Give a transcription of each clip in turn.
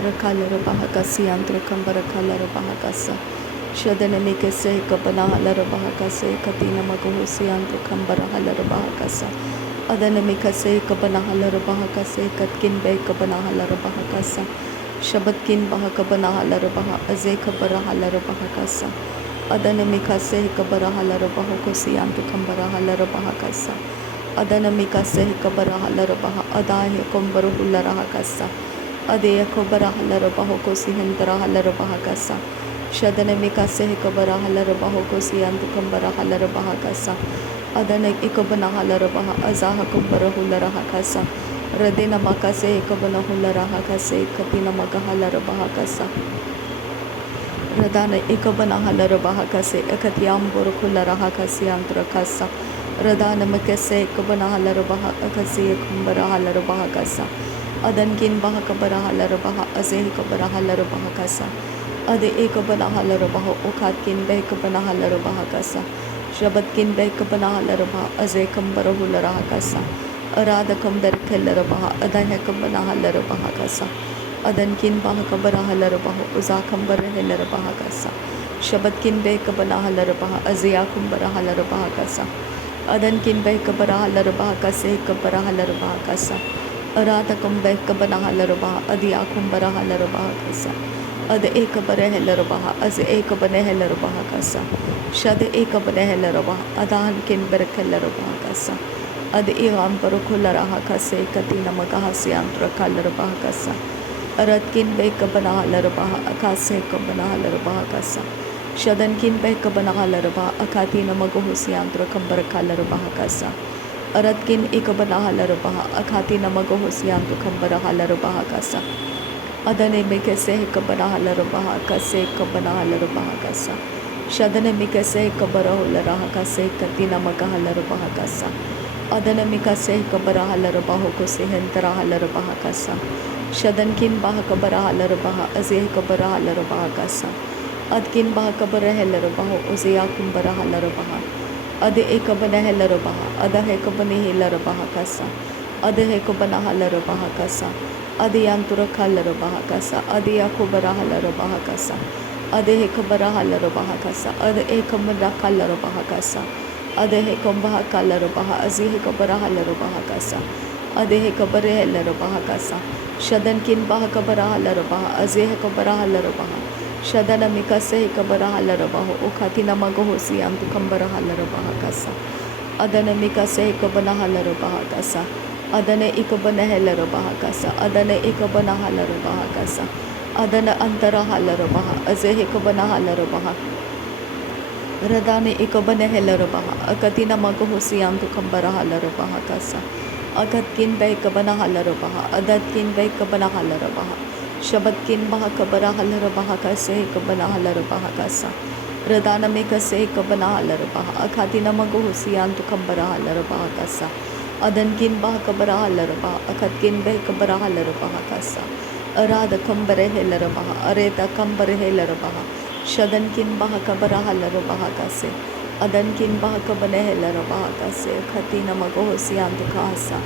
Kalara Bahakasi Andra Kambara Kalara Bahakasa Shadana Mikase Kapana Halara Bahakase Katina Magohusi Andra Kambara Halara Bahakasa Adana Mikase Kapana Halara Bahakase Katkin Bay Kapana Halara Bahakasa Shabatkin Bahakabana Halara Baha Azeka Bara Halara Bahakasa Adana Mikase Kabara Halara Bahakosi Andra Kambara Halara Bahakasa Adana Mikase Kabara Halara Baha Adahe Kombaru Hulara Hakasa Adea Kobara Halara Bahokosi Hendra Halara Bahakasa Shadana Mikase Kabara Halara Bahokosi and Kambara Halara Bahakasa Adana Ikobana Halara Baha Azaha Kumbara Hulara Hakasa Radena Makase Kabana Hulara Hakase Katina Magahalara Bahakasa Radana Ikobana Halara Bahakase Akatiam Borukulara Hakasi Andra Kasa Radana Makase Kabana Halara Baha Akasi Kumbara Halara Bahakasa Adankin Bahakabara Halara Baha Azeh Kabara Halara Bahakasa Ade Ekabana Halara Baha Okatkin Bekabana Halara Bahakasa Shabatkin Bekabana Halara Baha Azeh Kambara Hulara Hakasa Arada Kamdar Kellara Baha Adahekabana Halara Bahakasa Adankin Bahakabara Halara Baha Uzakambara Helara Bahakasa Shabatkin Bekabana Halara Baha Azea Kumbara Halara Bahakasa Adankin Bekabara Halara Bahakase Kabara Halara Bahakasa Arada Kumbe Kabana Halaraba, Adia Kumbara Halaraba Kasa, Ada Ekabare Helarabaha, as Ekabane Helarabaha Kasa, Shade Ekabane Helaraba, Adan Kin Berkelarabaha Kasa, Ada Iran Barukulara Kase, Katina Magahasi Andra Kalarabaha Kasa, Aratkin Bekabana Halarabaha, Akase Kabana Halarabaha Kasa, Shadankin Bekabana Halaraba, Akatina Magohusi Andra Kambara Kalarabaha Kasa. Aratkin Ikabana Halarabaha, Akati Namagohosiantu Kambara Halarabaha Kasa. Adane Mikase Kabana Halarabaha, Kase Kabana Halarabaha Kasa. Shadane Mikase Kabara Hularaha Kase, Katina Magahalarabaha Kasa. Adana Mikase Kabara Halarabaho Kose Hentara Halarabaha Kasa. Shadankin Bahakabara Halarabaha, Azeh Kabara Halarabaha Kasa. Adkin Bahakabara Helarabaho, Uzea Kumbara Halarabaha. Ade Ekabana Helarabaha, Ada Hekabani Helarabaha Kasa, Ade Hekabana Halarabaha Kasa, Ade Yantura Kalarabaha Kasa, Ade Yakubara Halarabaha Kasa, Ade Hekabara Halarabaha Kasa, Ade Ekamada Kalarabaha Kasa, Ade Hekambaha Kalarabaha, Azi Hekabara Halarabaha Kasa, Ade Hekabare Helarabaha Kasa, Shadankin Bahakabara Halarabaha, Azi Hekabara Halarabaha. Shadana Mikase Kabara Halarabaho, Okatina Magohosi and Kambara Halarabaha Kasa. Adana Mikase Kabana Halarabaha Kasa. Adana Ikabana Helarabaha Kasa. Adana Ikabana Halarabaha Kasa. Adana Antara Halarabaha, Azehe Kabana Halarabaha. Radane Ikabana Helarabaha, Akatina Magohosi and Kambara Halarabaha Kasa. Akatkin Bay Kabana Halarabaha, Adatkin Bay Kabana Halarabaha. Shabatkin Bahakabara Halarabaha Kase Kabana Halarabaha Kasa Radana Mikase Kabana Halarabaha Akatina Magohusi Antu Kambara Halarabaha Kasa Adankin Bahakabara Halarabaha Akatkin Bekabara Halarabaha Kasa Arada Kambare Helarabaha Areta Kambare Helarabaha Shadankin Bahakabara Halarabaha Kase Adankin Bahakabane Helarabaha Kase Katina Magohusi Antu Kasa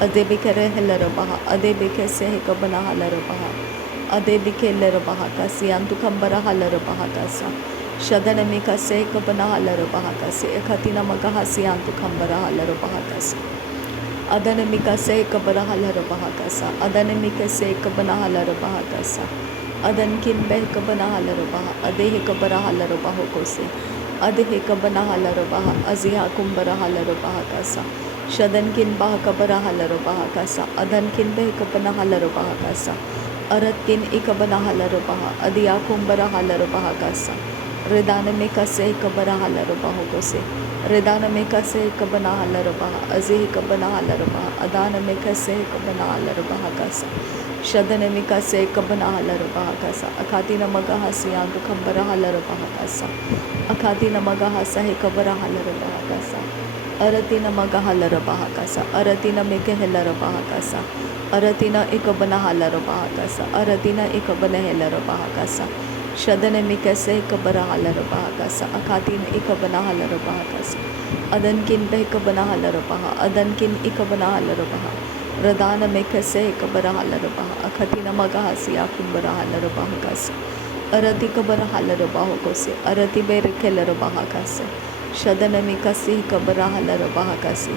Adebikare Helarabaha Adebikase Kabana Halarabaha Adebike Lerabaha Kasi Antu Kambara Halarabaha Kasa Shadana Mikase Kabana Halarabaha Kasi Ekatina Magahasi Antu Kambara Halarabaha Kasa Adana Mikase Kabara Halarabaha Kasa Adana Mikase Kabana Halarabaha Kasa Adankin Beh Kabana Halarabaha Adehe Kabara Halarabaha Kose Adehe Kabana Halarabaha Azia Kumbara Halarabaha Kasa Shadankin Bahakabara Halarabaha Kasa Adankin Beh Kabana Halarabaha Kasa Aratkin Ikabana Halarabaha, Adia Kumbara Halarabaha Kasa, Redana Mikase Kabara Halarabaha Kose, Redana Mikase Kabana Halarabaha, Azi Kabana Halarabaha, Adana Mikase Kabana Halarabaha Kasa, Shadana Mikase Kabana Halarabaha Kasa, Akatina Magahasi Antu Kambara Halarabaha Kasa, Akatina Magahasa Kabara Halarabaha Kasa, Aratina Magahalarabaha Kasa, Aratina Mikehelarabaha Kasa, Aratina Ikabana Halarabaha Kasa, Aratina Ikabana Helarabaha Kasa, Shadana Mikase Kabara Halarabaha Kasa, Akatina Ikabana Halarabaha Kasa, Adankin Bekabana Halarabaha, Adankin Ikabana Halarabaha, Radana Mekase Kabarahala Akatina Magahasi Akumbarahala Bahakas Arati Kabarahala Bahokose Arati Berekela Bahakase Shadana Mikasi Kabarahala Bahakasi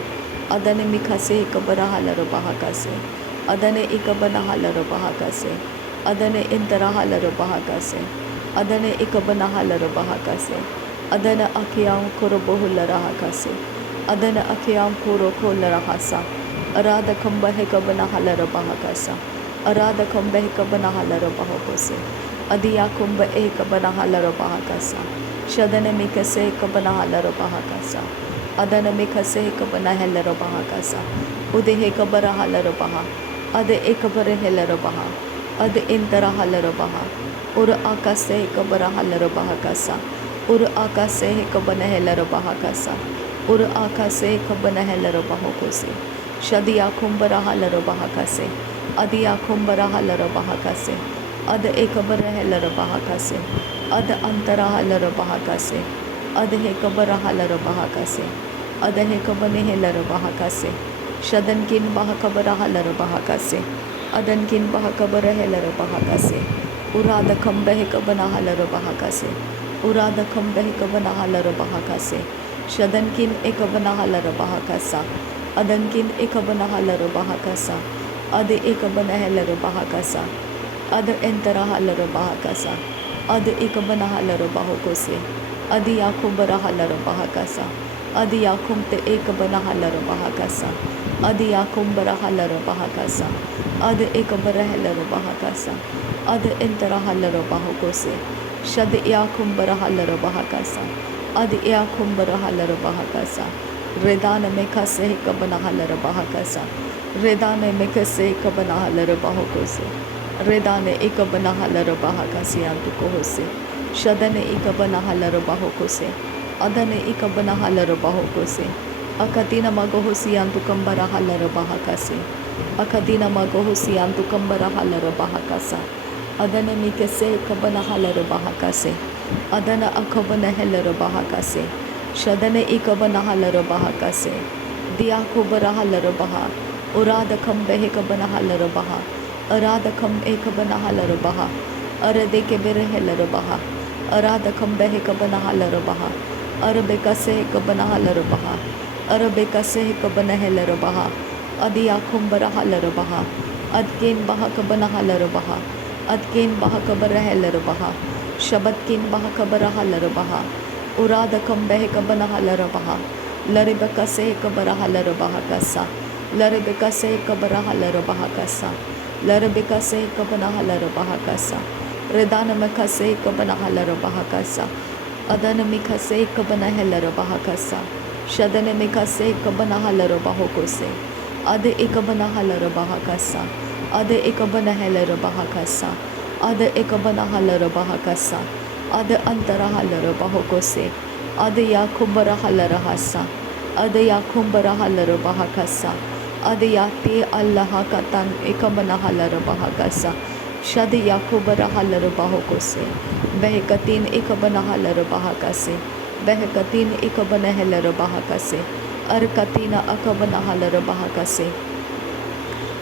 Adane Mikase Kabarahala Bahakase Adane Ikabanahala Bahakase Adane Interahala Bahakase Adane Ikabanahala Bahakase Adana Akiam Korobohula Rahakase Adana Akiam Kuro Kola Rahasa Arada Kambaheka Banahala Bahakasa Arada Kambaheka Banahala Bahakose Adia Kumba Eka Banahala Bahakasa Shadana Mikase Kabanahala Bahakasa Adana Mikase Kabanahala Bahakasa Udeheka Barahala Baha Ade Ekabarehela Baha Ade Interahala Baha Ura Akase Kabarahala Bahakasa Ura Akase Kabanahela Bahakasa Ura Akase Kabanahela Bahakose Shadia Kumbarahala Bahakase Adia Kumbarahala Bahakase Ada Ekabarahela Bahakase Ada Antarahala Bahakase Ada Hekabarahala Bahakase Ada Hekabanehela Bahakase Shadankin Bahakabarahala Bahakase Adankin Bahakabarahela Bahakase Urada Kambahekabanahala Bahakase Urada Kambahekabanahala Bahakase Shadankin Ekabanahala Bahakasa Adankin Ekabanahala Bahakasa Ade Ekabanahala Bahakasa Ada Enterahala Bahakasa Ada Ekabanahala Bahakose Adi Yakumbarahala Bahakasa Adi Yakumte Ekabanahala Bahakasa Adi Yakumbarahala Bahakasa Ada Ekabarahela Bahakasa Ada Enterahala Bahakose Shadi Yakumbarahala Bahakasa Adi Yakumbarahala Bahakasa Redana Mekase Kabanahala Bahakasa Redane Mekase Kabanahala Bahakose Redane Ekabanahala Bahakasi Antukohose Shadane Ekabanahala Bahakose Adane Ekabanahala Bahakose Akatina Magohosi Antukambarahala Bahakase Akadina Magohosi Antukambarahala Bahakasa Adana Mikase Kabanahala Bahakase Adana Akabanahela Bahakase Shadane Ikabanahala Bahakase Diakubarahala Baha Urada Kambehe Kabanahala Baha Arada Kam Ekabanahala Baha Aradeke Berehela Baha Arada Kambehe Kabanahala Baha Arabekase Kabanahala Baha Arabekase Kabanahela Baha Adia Kumbarahala Baha Adkin Bahakabanahala Baha Adkin Bahakabarahela Baha Shabatkin Bahakabarahala Baha Urada Kambehe Kabanahala Baha Laribekase Kabarahala Bahakasa Laribekase Kabarahala Bahakasa Laribekase Kabanahala Bahakasa Redana Makase Kabanahala Bahakasa Adana Mikase Kabanahela Bahakasa Shadana Mikase Kabanahala Bahokose Ade Ekabanahala Bahakasa Ade Ekabanahela Bahakasa Ade Ekabanahala Bahakasa Ade Antarahala Bahokose Ade Yakumbarahala Rahasa Ade Yakumbarahala Bahakasa Ade Yati Allah Katan Ekabanahala Bahakasa Shadi Yakubarahala Bahokose Behekatin Ekabanahala Bahakase Behekatin Ekabanahela Bahakase Arkatina Akabanahala Bahakase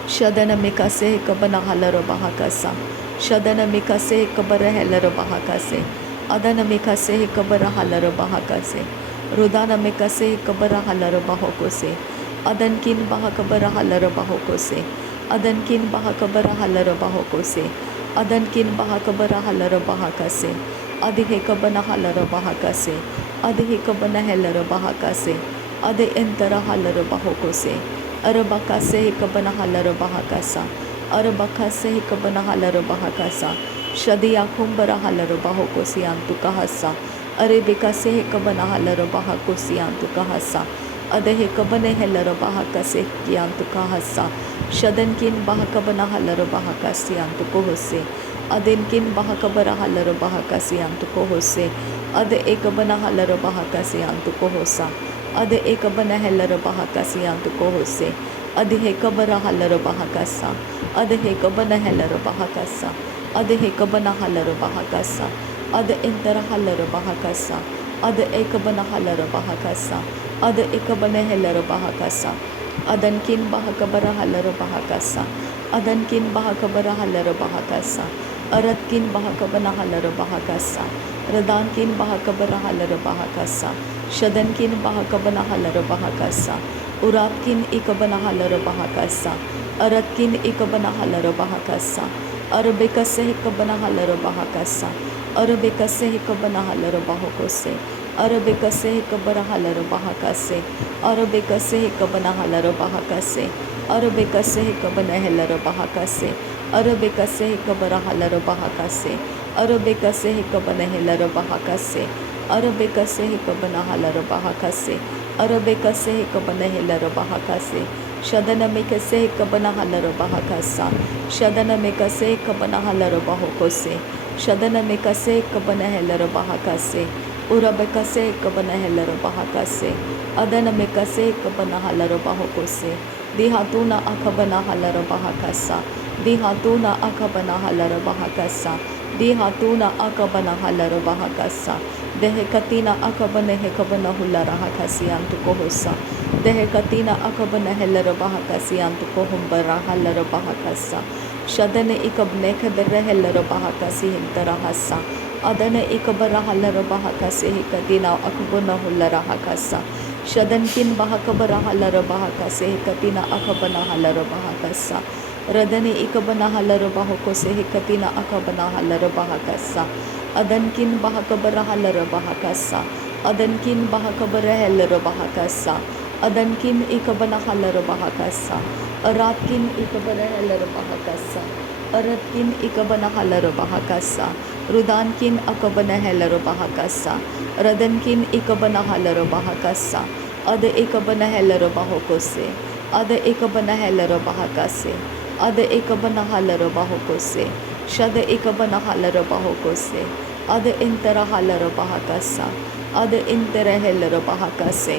Shadana Mikase Kabanahala Bahakasa Shadana Mikase Kabarahela Bahakase Adana Mikase Kabarahala Bahakase Rudana Mikase Kabarahala Bahokose Adankin Bahakabarahala Bahokose Adankin Bahakabarahala Bahokose Adankin Bahakabarahala Bahakase Adihekabanahala Bahakase Adihekabanahela Bahakase Ade Enterahala Bahokose Arabakase Kabanahala Bahakasa Arabakase Kabanahala Bahakasa Shadia Kumbarahala Bahokosi Antukahasa Arabikase Kabanahala Bahakosi Antukahasa Adehe Kabanehela Bahakase Kiantukahasa Shadankin Bahakabanahala Bahakasi Antukohose Adenkin Bahakabarahala Bahakasi Antukohose Ade Ekabanahala Bahakasi Antukohosa Ade Ekabanahela Bahakasi Antukohose Ade Hekabarahala Bahakasa Ade Hekabanahela Bahakasa Ade Hekabanahala Bahakasa Ade Interahala Bahakasa Ade Ekabanahala Bahakasa Ade Ekabanahela Bahakasa Adankin bahakabara halar bahakasa. Adankin bahakabara halar bahakasa. Aratkin bahakabana halar bahakasa. Radankin bahakabara halar bahakasa. Shadankin bahakabana halar bahakasa. Uratkin ikabana halar bahakasa. Aratkin ikabana halar bahakasa. Arabekase hikabana halar bahakasa. Arabekase hikabana halar bahakose. Arabekase hikabara halar bahakase. Arabekase hikabana halar bahakase. Arabekase hikabana halar bahakase. Arabekase hikabara halar bahakase. Arabekase hikabana halar bahakase. Arabekase hikabana halar bahakase. Arabekase hikabana halar bahakase. Shadana mekase hikabana halar bahakasa. Shadana mekase hikabana halar bahakose. Shadana mekase hikabana halar bahakase. Urabekase kabana helar bahakase. Adana mekase kabana halar bahakose. Dihatuna akabana halar bahakasa. Dihatuna akabana halar bahakasa. Dihatuna akabana halar bahakasa. Dehekatina akabana hekabana hulara hakasi antukohosa. Dehekatina akabana helar bahakasi antukohumbara halar bahakasa. Shadane ikabne kadere helar bahakasi hintarahasa. Adana ikabara halar bahakase hikatina akabana hulara hakasa. Shadankin bahakabara halar bahakase hikatina akabana halar bahakasa. Radane ikabana halar bahakose hikatina akabana halar bahakasa. Adankin bahakabara halar bahakasa. Adankin bahakabara halar bahakasa. Adankin ikabana halar bahakasa. Aratkin ikabara halar bahakasa. Aratkin ikabana halar bahakasa. Rudankin akabana halar bahakasa. Radankin ikabana halar bahakasa. Ada ikabana halar bahakose. Ada ikabana halar bahakase. Ada ikabana halar bahakose. Shada ikabana halar bahakose. Ada intera halar bahakasa. Ada intera halar bahakase.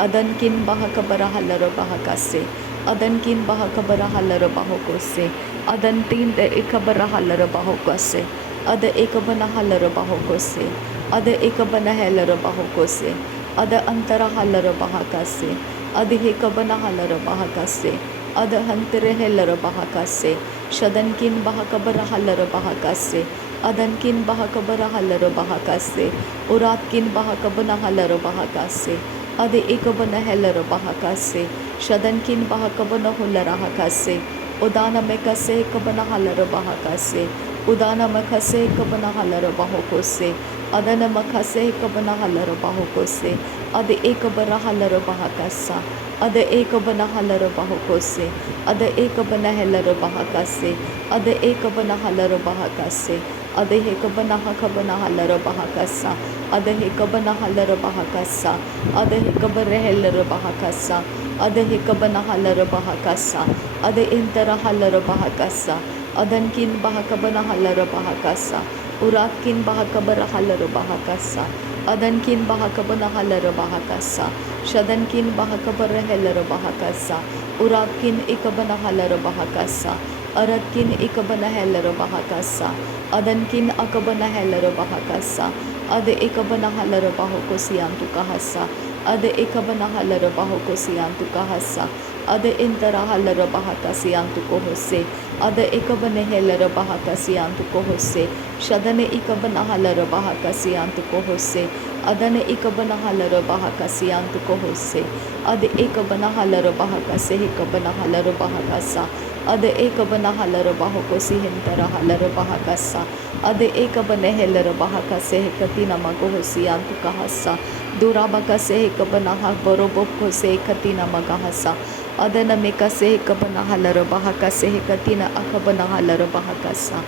Adankin bahakabara halar bahakase. Adankin bahakabara halar bahakose. Adantin de ikabara halar bahakase. Ada ekabana halar bahakose. Ada ekabana halar bahakose. Ada antara halar bahakase. Ada hekabana halar bahakase. Ada hantere halar bahakase. Shadankin bahakabara halar bahakase. Adankin bahakabara halar bahakase. Uratkin bahakabana halar bahakase. Ada ekabana halar bahakase. Shadankin bahakabana hulara hakase. Udana mekase kabana halar bahakase. Udana makase kabana halar bahakose. Adana makase kabana halar bahakose. Ada ekabara halar bahakasa. Ada ekabana halar bahakose. Ada ekabana halar bahakase. Ada ekabana halar bahakase. Ada hekabana hakabana halar bahakasa. Ada hekabana halar bahakasa. Ada hekabara halar bahakasa. Ada hekabana halar bahakasa. Ada intara halar bahakasa. Adankin bahakabana halar bahakasa. Uratkin bahakabara halar bahakasa. Adankin bahakabana halar bahakasa. Shadankin bahakabara halar bahakasa. Uratkin ikabana halar bahakasa. Aratkin ikabana halar bahakasa. Adankin akabana halar bahakasa. Ada ikabana halar bahakosiyantu kahasa. Ada ikabana halar bahakosiyantu kahasa. Ada intara halar bahakasiyantu kohose. Ada ikabana halar bahakasiyantu kohose. Shadane ikabana halar bahakasiyantu kohose. Adane ikabana halar bahakasiyantu kohose. Ada ikabana halar bahakase ikabana halar bahakasa. Ada ekabana halar bahakosi hintara halar bahakasa. Ada ekabana halar bahakase katina magohosi antu kahasa. Durabakase ekabana haborobokose katina magahasa. Adana mekase ekabana halar bahakase katina akabana halar bahakasa.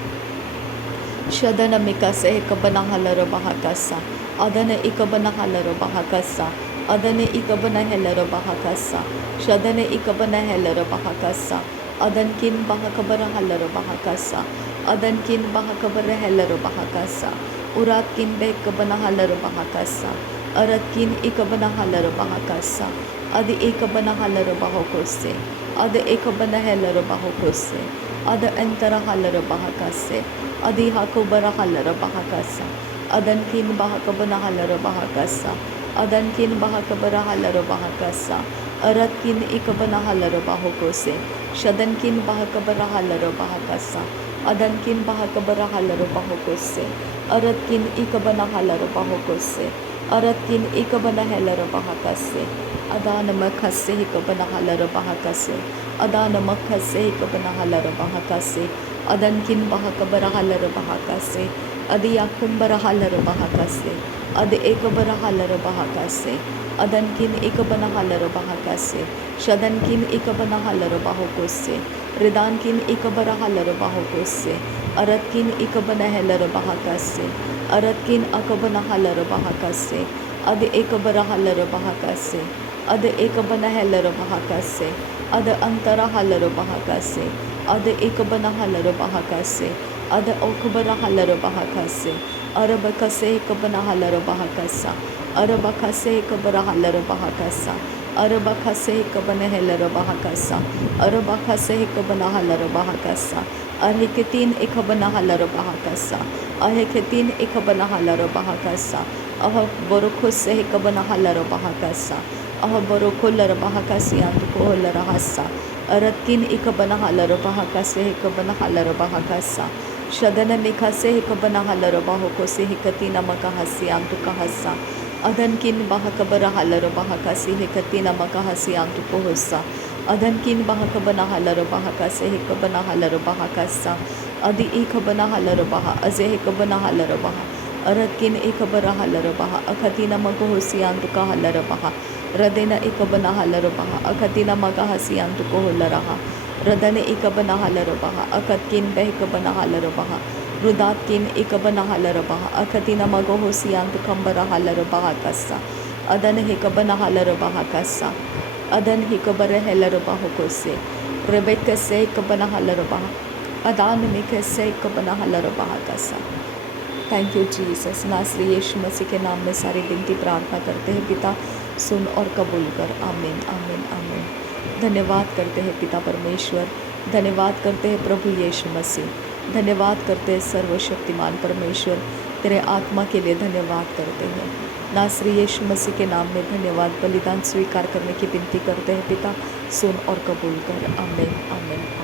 Shadana mikase ekabana halar bahakasa. Adana ikabana halar bahakasa. Adana ikabana halar bahakasa. Shadana ikabana halar bahakasa. Adankin bahakabara halar bahakasa. Adankin bahakabara halar bahakasa. Uratkin bekabana halar bahakasa. Aratkin ikabana halar bahakasa. Adi ikabana halar bahakose. Ada ikabana halar bahakose. Ada antara halar bahakase. Adi hakubara halar bahakasa. Adankin bahakabana halar bahakasa. Adankin bahakabara halar bahakasa. अरत किन एक बना huller बाहो को से शदन किन बाह cover huller बाह कसा अदन किन बाह कबर हलर बाहो को से अरत किन एक बना हलर बाहो को से अरत किन एक बना हलर बाह कसे अदान मखसे एक बना हलर बाह कसे अदान मखसे एक बना हलर बाह कसे अदन किन बाह कबर हलर बाह कसे अदिया कुंबर हलर बाह कसे अद एक बर हलर बाह कसे अदन किन एक बना हलर बाह कसे शदन किन एक बना हलर बाहो को से रिदान किन एक बर हलर बाहो को से अरत किन एक बना हलर बाह कसे अरत किन अक बना हलर बाह कसे अद एक बर हलर बाह कसे अद एक बना हलर बाह कसे अद अंतरा हलर बाह कसे अद एक बना हलर बाह कसे अद ओखबर हलर बाह कसे अरब कसे एक बना हलर बाह कसा अरब खसे एक बर हलर बाह कसा अरब खसे एक बना हलर बाह कसा अरब खसे एक बना हलर बाह कसा अरहे के तीन एक बना हलर बाह कसा अहे के तीन एक बना हलर बाह कसा अह बरुखु से एक बना हलर बाह कसा अह बरुखु लर बाह कसी अंत को लर हसा अरत किन एक बना हलर बाह कसे एक बना हलर बाह कसा शदन मिखा से एक बना हलर बाह को से एक तीन मका हसी अंत का हसा अदन किन बाह कबर हलर बाह कसी एक तीन मका हसी अंत को हसा अदन किन बाह कबना हलर बाह कसे एक बना हलर बाह कसा अदि एक बना हलर बाह अजे एक बना हलर बाह अरत किन एक बर हलर बाह अखतीन मग होसी अंत का हलर बाह रदेन एक बना हलर बाह अखतीन मग हसी अंत को होलरहा रदन एक बना हलर बाह अखत किन बहक बना हलर बाह रुदात किन एक बना हलर बाह अखतीन मग होसी अंत खंबर हलर बाह कसा अदन हेक बना हलर बाह कसा अदन हेक बर हलर बाह को से रबेक से एक बना हलर बाह अदान में कैसे एक बना हलर बाह कसा। Thank you Jesus. नासरी यीशु मसीह के नाम में सारी विनती प्रार्थना करते हैं पिता, सुन और कबूल कर। आमीन आमीन आमीन। धन्यवाद करते हैं पिता परमेश्वर, धन्यवाद करते हैं प्रभु यीशु मसीह, धन्यवाद करते हैं सर्वशक्तिमान परमेश्वर, तेरे आत्मा के लिए धन्यवाद करते हैं। नासरी यीशु मसीह के नाम में धन्यवाद बलिदान स्वीकार करने की विनती करते हैं पिता, सुन और कबूल कर। आमीन आमीन।